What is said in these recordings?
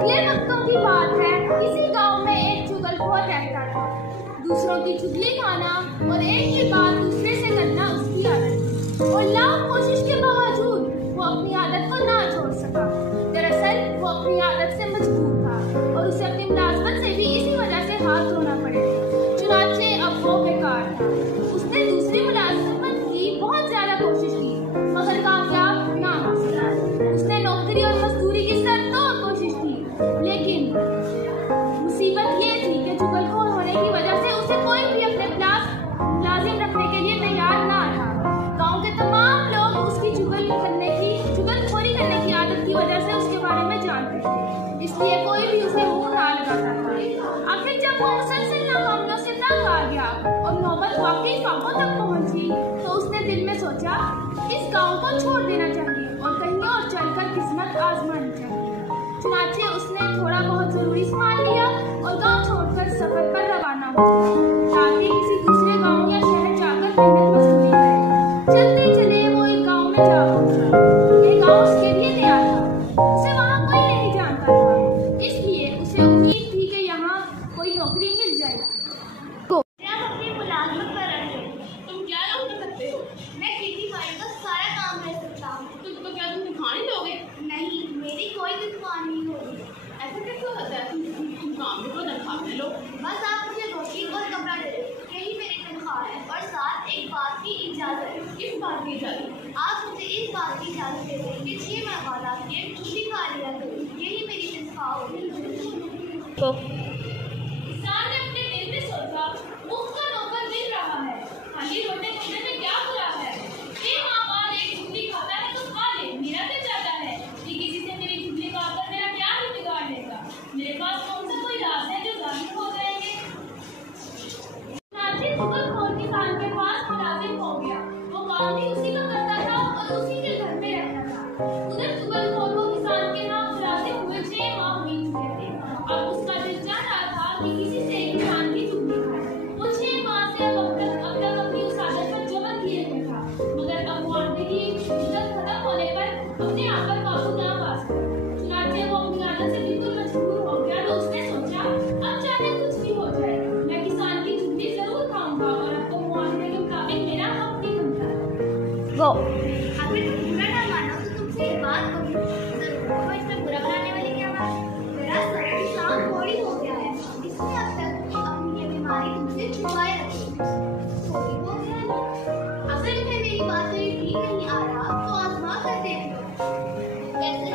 अगले वक्तों की बात है। किसी गांव में एक चुगलखोर रहता था। दूसरों की चुगली खाना और एक के बाद दूसरे से करना उसकी आदत थी और लाख कोशिश के बावजूद वो अपनी आदत को ना छोड़ सका। दरअसल वो अपनी आदत से मजबूर था और उसे अपनी मुलाजमत से भी इसी वजह से हाथ धोना पड़े। चुनाचे अब वो बेकार था। उसने दूसरी मुलाजमत की बहुत ज्यादा कोशिश की मगर कामयाब ना हो सका। उसने नौकरी और मजदूरी की सरतोड़ कोशिश की, लेकिन मुसीबत ये थी कि चुगलखोर होने की वजह से उसे कोई भी अपने पास मुलाजिम रखने के लिए तैयार ना था। गांव के तमाम लोग उसकी चुगलखोरी करने की आदत की वजह से उसके बारे में जानते थे, इसलिए कोई भी उसे मुंह ना लगाता था। आखिर जब वो मुसलसल नाकामियों से तंग आ गया और नौबत वाकई फाकों तक पहुंची तो उसने दिल में सोचा इस गांव को छोड़ देना चाहिए और कहीं और चलकर किस्मत आजमानी चाहिए। चुनाचे उसने थोड़ा बहुत जरूरी सामान लिया और गांव छोड़कर सफर पर रवाना हुआ ताकि किसी दूसरे गांव या शहर जाकर मेहनत मजदूरी करे। चलते चले वो एक गांव में जा पहुंचा। ये गांव उसके लिए नया था, उसे वहां कोई नहीं जानता था, इसलिए उसे उम्मीद थी कि यहाँ कोई नौकरी मिल जाएगी। बस आप मुझे रोटी और कपड़ा दे दो, यही मेरी तनख्वाह है। और साथ एक बात की इजाजत। किस बात की इजाजत? आप मुझे इस बात की इजाजत दे दें कि 6 माह बाद आप ये छुट्टी खा लिया करें, यही मेरी तनख्वाह होगी। किसान ने अपने दिल में सोचा मुफ्त का नौकर मिल रहा है, खाली रोटी खाने में क्या बुरा है। 6 माह बाद एक छुट्टी खाता है तो खा ले, मेरा क्या जाता है कि किसी से मेरी छुट्टी खाकर मेरा क्या ही बिगाड़ लेगा। मेरे पास कौन सा कोई राज है जो जाहिर हो जाएंगे। चुगलखोर किसान के पास मुलाजिम हो गया। वो काम भी उसी का करता था और उसी के घर में रहता था। उधर चुगलखोर को किसान के यहाँ मुलाजिम हुए 6 माह बीत चुके थे। अब उसका दिल चाह रहा था कि किसी से किसान की चुगली खाए। वो 6 माह से अब तक अपनी उस आदत पर जबरन किए हुए था, मगर अब वो आंधी की शिद्दत खत्म होने पर अपने आप पर काबू ना पा सका। चुनाचे वो अपनी आदत से बिल्कुल मजबूर हो गया तो उसने सोचा अब चाहे कुछ भी हो जाए मैं किसान की चुगली जरूर खाऊंगा और अब तो मुआवजे के मुताबिक मेरा हक भी बनता है। अगर तुम बुरा ना मानो तो तुमसे एक बात कहूँ जरूर। इसमें बुरा बनाने वाली क्या बात? दरअसल किसान थोड़ी हो गया है, इसने अब तक अपनी ये बीमारी तुमसे छुपाए रखी थोड़ी हो गया है। अगर तुम्हें मेरी बात से ठीक नहीं आ रहा तो आजमा कर देख लो। कैसे?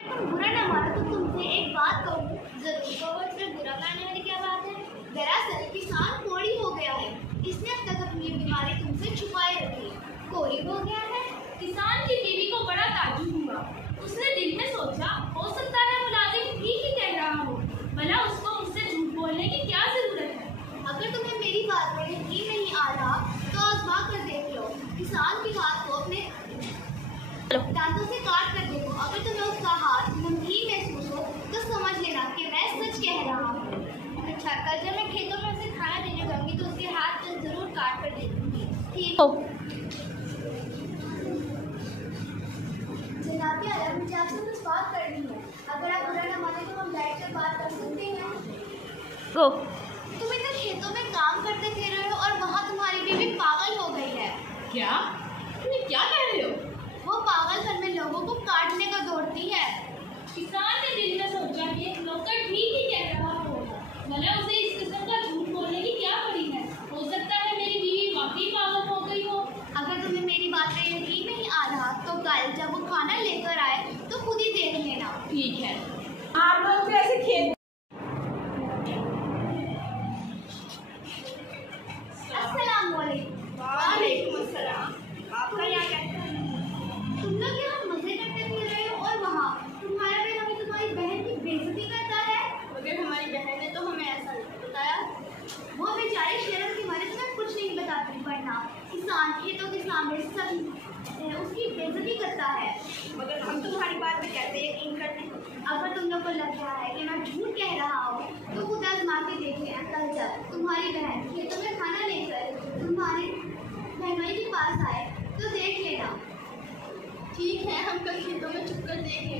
तुम बुरा ना मानो तो तुमसे एक बात कहूँ जरूर। इसमें बुरा बनाने वाली क्या बात है? दरअसल किसान कोड़ी हो गया है, इसने अब तक अपनी बीमारी तुमसे छुपाए रखी। कोड़ी हो गया है? किसान की बीवी को बड़ा ताज्जुब हुआ। उसने दिल में सोचा हो सकता है मुलाजिम ठीक ही कह रहा हो, भला उसको मुझसे झूठ बोलने की क्या जरूरत है। अगर तुम्हें मेरी बात पर यकीन नहीं आ रहा तो आजमा कर देख लो। किसान की बात को अपने दांतों से काट कर देखो। अगर तुम्हें उसका हाथ नमकीन महसूस हो तो समझ लेना कि मैं सच कह रहा हूँ। अच्छा, कल जब मैं खेतों में उसे खाना देने जाऊंगी तो उसके हाथ तो जरूर काट कर दे दूंगी। ठीक हो? जनाब आला, मुझे आपसे कुछ बात करनी है। अगर आप बुरा न माने तो हम बैठ कर बात कर सकते हैं। तुम इधर खेतों में काम करते फिर रहे हो और वहाँ तुम्हारी बीवी पागल हो गई है। क्या? तुम क्या कह रहे हो? वो पागलपन में लोगों को काटने को दौड़ती है। किसान ने दिल में सोचा कि नौकर ठीक ही कह रहा होगा, भला उसे इस किस्म का झूठ बोलने की क्या पड़ी है। हो सकता है मेरी बीवी वाकई पागल हो गई हो। अगर तुम्हें मेरी बात पे यकीन नहीं आ रहा तो कल जब वो खाना लेकर आए तो खुद ही देख लेना। ठीक है। आप लोग कैसे खेत वालेकुम अस्सलाम। आपका क्या कहता है? तुम लोग यहाँ मजे करते फिर रहे हो और वहाँ तुम्हारा बहन हमें तुम्हारी बहन की बेइज्जती करता है। मगर हमारी बहन ने तो हमें ऐसा नहीं बताया। वो बेचारी शर्म की मारे तुम्हें कुछ नहीं बताती, वरना किसान खेतों के सामने सब उसकी बेइज्जती करता है। मगर हम तुम्हारी बात पे कैसे यकीन करते हैं? अगर तुम लोग को लग रहा है कि मैं झूठ कह रहा हूँ तो खुद आजमा के देख लेना। कल जब तुम्हारी बहन खेतों में खाना लेकर तुम्हारे बहनोई के पास आए तो देख लेना। ठीक है। हम कल खेतों में छुपकर देखेंगे।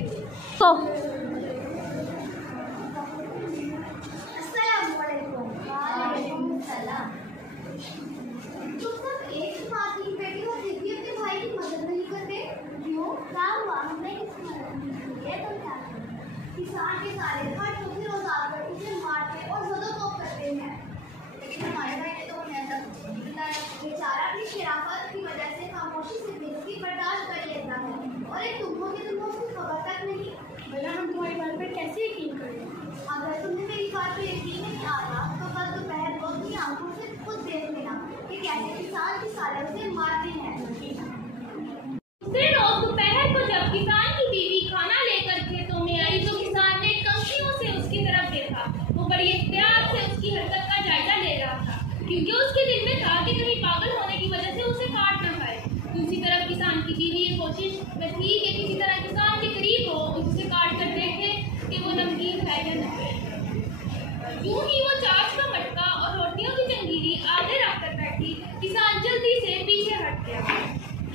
तुम सब एक ही माँ की बेटी हो, फिर भी अपने भाई की मदद नहीं करते क्यों? क्या हुआ? हमने किसकी मदद नहीं की है? तुम क्या किसान के सारे घर उसे रोज आकर उसे मारते और ज़ोर-तोप करते हैं, लेकिन हमारे भाई ने तो हमें ऐसा कुछ नहीं बताया। बेचारा अपनी शराफत की वजह से खामोशी से बेइज्जती बर्दाश्त कर लेता है और एक तुम हो कि तुम उसकी खबर तक नहीं। भला हम तुम्हारी बात पर कैसे यकीन करें? अगर तुम्हें मेरी बात पर यकीन नहीं आता तो कल दोपहर को अपनी आंखों से खुद देख लेना कि कैसे किसान की साले उसे मारते हैं। दूसरे रोज दोपहर को जब किसान की बीवी खाना लेकर खेतों में आई तो किसान ने कंपनियों से उसकी तरफ देखा। वो बड़ी एहतियात से उसकी हरकत का जायजा ले रहा था, क्योंकि उसके दिल में था कि कहीं पागल होने की वजह से उसे काट न पाए। दूसरी तरफ किसान की बीवी ये कोशिश में थी कि किसी तरह किसान के करीब हो, उसे काट कर देखे कि वो नमकीन खाए या न खाए। यूं ही वो चाश का मटका और रोटियों की जंजीरी आगे रखकर बैठी। किसान जल्दी से पीछे हट गया।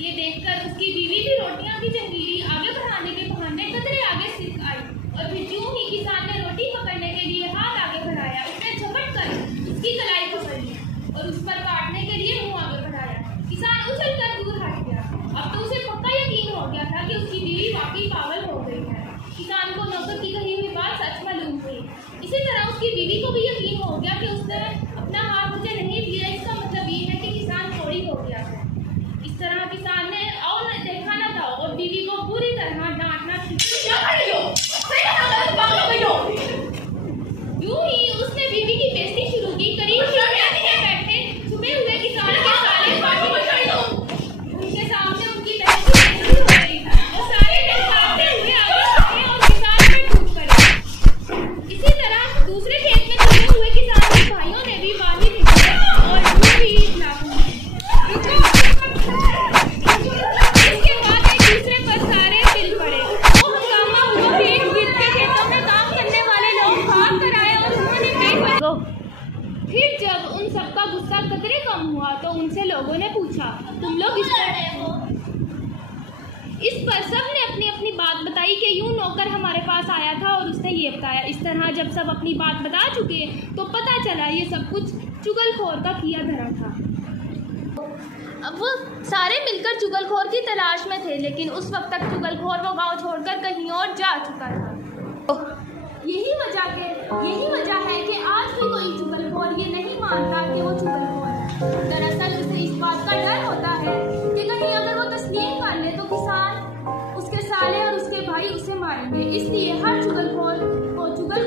ये देखकर उसकी बीवी भी रोटियां की जंजीरी आगे बढ़ाने के बहाने कतरे आगे सिक आई और फिर यूं ही किसान ने रोटी पकड़ने के लिए हाथ आगे बढ़ाया, उसने झपट कर उसकी कलाई पकड़ ली और उस पर काटने के लिए मुंह आगे बढ़ाया। किसान उछल कर दूर हट गया। अब तो उसे पक्का यकीन हो गया था कि उसकी बीवी वाकई पागल हो गई है। किसान को नौकर की कही हुई बात सच मालूम हुई। इसी तरह उसकी बीवी को भी यकीन हो गया कि उसने अपना हाथ मुझे नहीं दिया, इसका मतलब ये है कि किसान चोरी हो गया है। इस तरह किसान ने और देखा न था और बीवी को पूरी तरह डांटना शुरू किया। यूं ही उसने बीवी की बेइज्जती शुरू की। करीब बैठे छुपे हुए किसान के साले उनके सामने उनकी बहन की बेइज्जती हो गई और सारे लड़खड़ाते हुए आगे बढ़े और किसान पे टूट पड़े। इसी तरह दूसरे खेत में छुपे हुए किसान के भाइयों ने भी बाजी निकाली और भी लागू। इसके बाद एक दूसरे पर सारे मिल पड़े। वो हंगामा हुआ कि इर्द-गिर्द के खेतों में काम करने वाले लोग भाग कर आए और उन्होंने फिर जब उन सबका गुस्सा कतरे कम हुआ तो उनसे लोगों ने पूछा, तुम लोग इस पर सब ने अपनी अपनी बात बताई कि यूं नौकर हमारे पास आया था और उसने ये बताया। इस तरह जब सब अपनी बात बता चुके तो पता चला ये सब कुछ चुगलखोर का किया धरा था। अब वो सारे मिलकर चुगलखोर की तलाश में थे, लेकिन उस वक्त तक चुगलखोर वो गांव छोड़कर कहीं और जा चुका था। यही वजह है कि आज भी कोई चुगलखोर ये नहीं मानता कि वो चुगलखोर है। दरअसल उसे इस बात का डर होता है कि कहीं अगर वो तस्लीम कर ले तो किसान, उसके साले और उसके भाई उसे मारेंगे। इसलिए हर चुगलखोर को चुगल